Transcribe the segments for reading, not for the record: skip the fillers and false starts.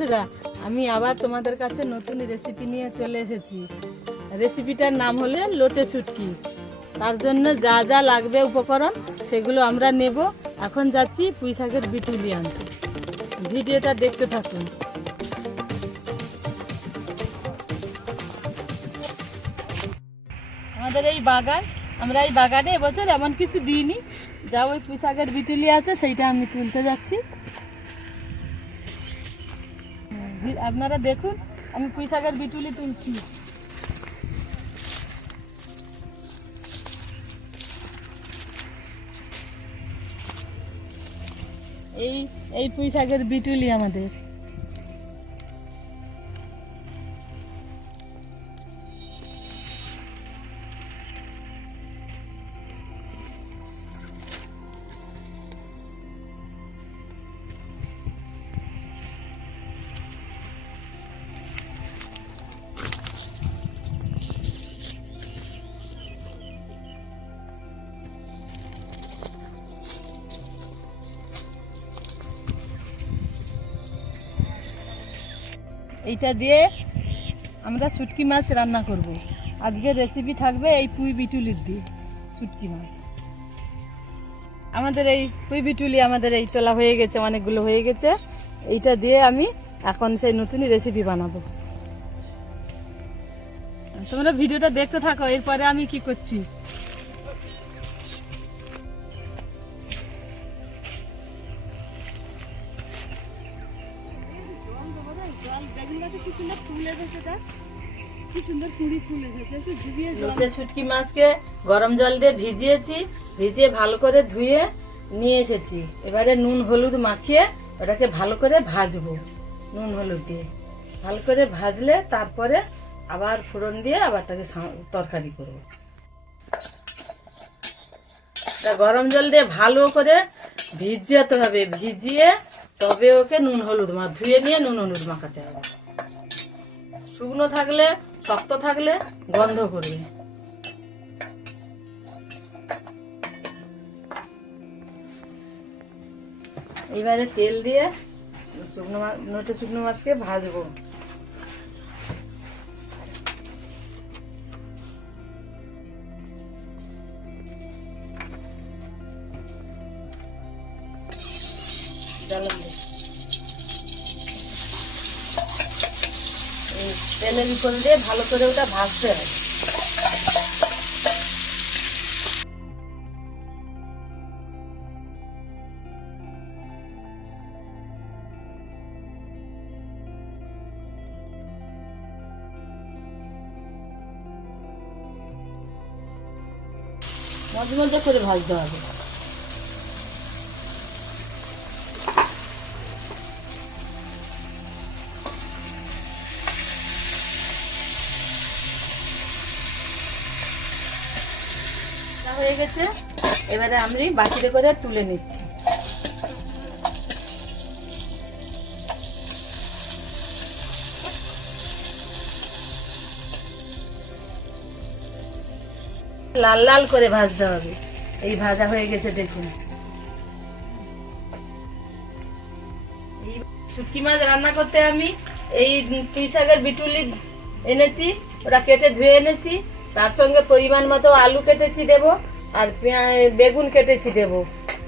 বন্ধুরা, আমি আবার তোমাদের কাছে নতুন রেসিপি নিয়ে চলে এসেছি। রেসিপিটার নাম হলো লোটে শুটকি। তার জন্য যা যা লাগবে উপকরণ সেগুলো আমরা নেব। এখন যাচ্ছি পুঁই শাকের বিটুলি আনতে। ভিডিওটা দেখতে থাকুন। আমাদের এই বাগান, আমরা এই বাগানে এবছর এমন কিছু দিইনি, যা ওই পুঁই শাকের বিটুলি আছে সেইটা আমি তুলতে যাচ্ছি। আপনারা দেখুন আমি পুঁই শাকের বিটুলি তুলছি। এই এই পুঁই শাকের বিটুলি আমাদের। এইটা দিয়ে আমরা শুটকি মাছ রান্না করব। আজকের রেসিপি থাকবে এই পুঁই বিটুলির দিয়ে শুটকি মাছ। আমাদের এই পুঁই বিটুলি আমাদের এই তোলা হয়ে গেছে, অনেকগুলো হয়ে গেছে। এইটা দিয়ে আমি এখন সেই নতুন রেসিপি বানাবো। তোমরা ভিডিওটা দেখতে থাকো, এরপরে আমি কি করছি। লোটে শুটকি মাছকে গরম জল দিয়ে ভিজিয়ে ভালো করে ধুয়ে নিয়ে এসেছি। এবারে নুন হলুদ মাখিয়ে ওটাকে ভালো করে ভাজবো। নুন হলুদ দিয়ে ভালো করে ভাজলে তারপরে আবার ফোড়ন দিয়ে আবার তাকে তরকারি করবো। গরম জল দিয়ে ভালো করে ভিজিয়ে হবে, ভিজিয়ে তবে ওকে নুন হলুদ ধুয়ে নিয়ে নুন হলুদ মাখাতে হবে। শুকনো থাকলে, শক্ত থাকলে গন্ধ করবে। এবারে তেল দিয়ে শুকনো মাছকে ভাজবো। তেলের উপর দিয়ে ভালো করে ওটা ভাজতে হবে। মজমজা করে ভাজতে হবে। হয়ে গেছে, এবারে আমি বাটিতে করে তুলে নিচ্ছি। লাল লাল করে ভাজতে হবে। এই ভাজা হয়ে গেছে, দেখুন। এই শুটকি মাছ রান্না করতে আমি এই পুঁই শাকের বিটুলি এনেছি, ওটা কেটে ধুয়ে এনেছি। তার সঙ্গে পরিমাণ মতো আলু কেটেছি দেব, আর বেগুন কেটেছি দেব।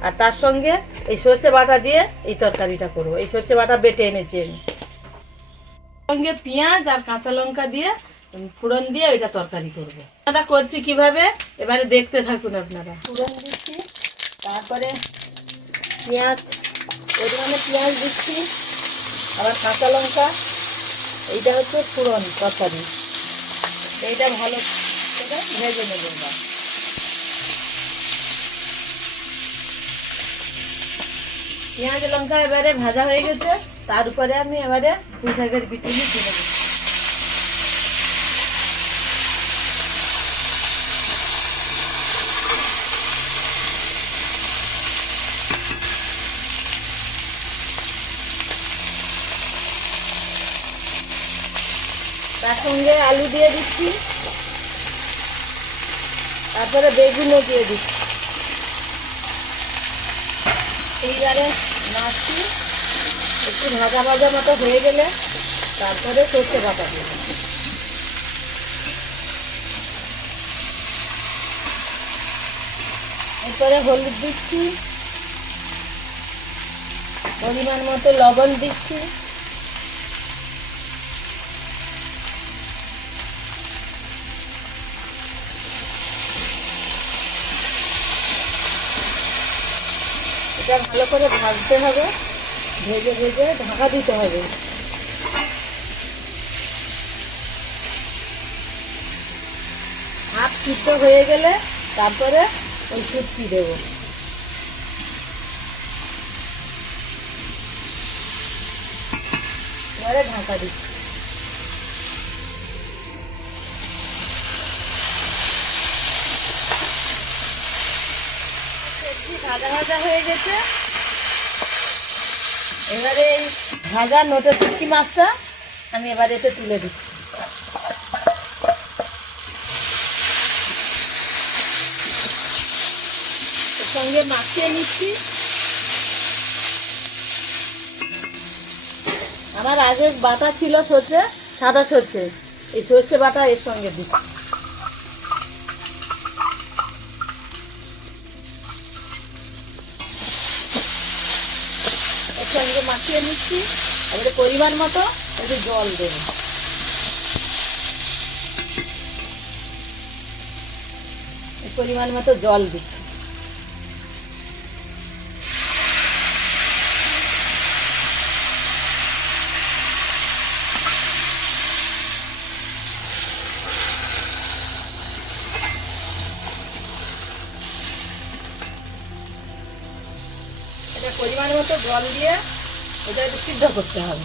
আর তার সঙ্গে এই সর্ষে বাটা দিয়ে এই তরকারিটা করবো। এই সর্ষে বাটা বেটে এনেছি আমি। সঙ্গে পেঁয়াজ আর কাঁচা লঙ্কা দিয়ে ফোড়ন দিয়ে এটা তরকারি করবো। এটা করছি কিভাবে এবারে দেখতে থাকুন আপনারা। ফোড়ন দিচ্ছি, তারপরে পরিমাণে পেঁয়াজ দিচ্ছি, আবার কাঁচা লঙ্কা। এইটা হচ্ছে ফোড়ন তরকারি। এইটা ভালো করে ভেজে নেব। পেঁয়াজ লঙ্কা এবারে ভাজা হয়ে গেছে, তার উপরে আমি এবারে পুঁই শাকের বিটুলি দিয়ে দেবো। তার সঙ্গে আলু দিয়ে দিচ্ছি, তারপরে বেগুনও দিয়ে দিচ্ছি। এইবারে মাছটি একটু ভাজা ভাজা মতো হয়ে গেলে তারপরে সর্ষে বাটা দেব। এরপরে হলুদ দিচ্ছি, পরিমাণ মতো লবণ দিচ্ছি, এটা ভালো করে ভাজতে হবে, ভেজে ভেজে ঢাকা দিতে হবে। হাফ সিদ্ধ হয়ে গেলে তারপরে ওই শুটকি দেবো। এবারে ঢাকা দিচ্ছি। ভাজা ভাজা হয়ে গেছে, এবারে এই ভাজা নোটে শুটকি মাছটা আমি এবারে এতে তুলে দিচ্ছি। এর সঙ্গে মাখিয়ে নিচ্ছি। আমার আগে বাটা ছিল সর্ষে, সাদা সর্ষে, এই সর্ষে বাটা এর সঙ্গে দিচ্ছি। এর সঙ্গে মাখিয়ে নিচ্ছি। এবারে পরিমাণ মতো একটু জল দেব। পরিমাণ মতো জল দিচ্ছি। এটা পরিমাণ মতো জল দিয়ে এটা একটু সিদ্ধ করতে হবে।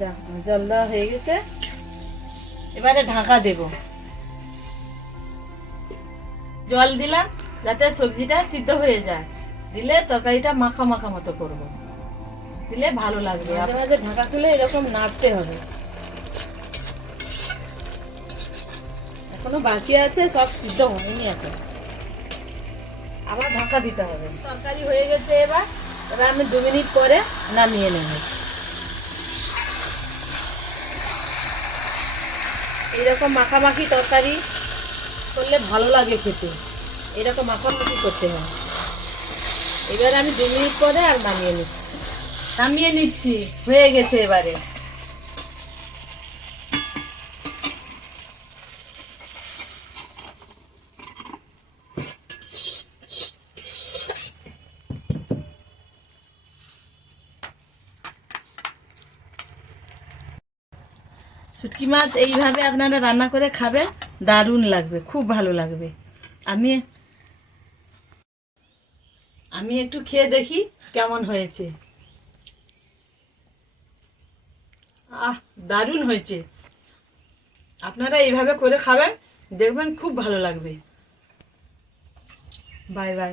যা জল দেওয়া হয়ে গেছে, এবারে ঢাকা দেব। জল দিলাম যাতে সবজিটা সিদ্ধ হয়ে যায়, দিলে তরকারিটা মাখা মাখা মতো করব, দিলে ভালো লাগবে। মাঝে মাঝে ঢাকা খুলে এরকম নাড়তে হবে। এখনো বাকি আছে, সব সিদ্ধ হয়নি এখন, আবার ঢাকা দিতে হবে। তরকারি হয়ে গেছে, এবার আমি 2 মিনিট পরে নামিয়ে নেব। এইরকম মাখামাখি তরকারি করলে ভালো লাগে খেতে, এরকম মাখামাখি করতে হয়। এবারে আমি 2 মিনিট পরে আর নামিয়ে নিচ্ছি, হয়ে গেছে। এবারে শুটকি মাছ এইভাবে আপনারা রান্না করে খাবেন, দারুণ লাগবে, খুব ভালো লাগবে। আমি একটু খেয়ে দেখি কেমন হয়েছে। দারুণ হয়েছে। আপনারা এইভাবে করে খাবেন, দেখবেন খুব ভালো লাগবে। Bye bye.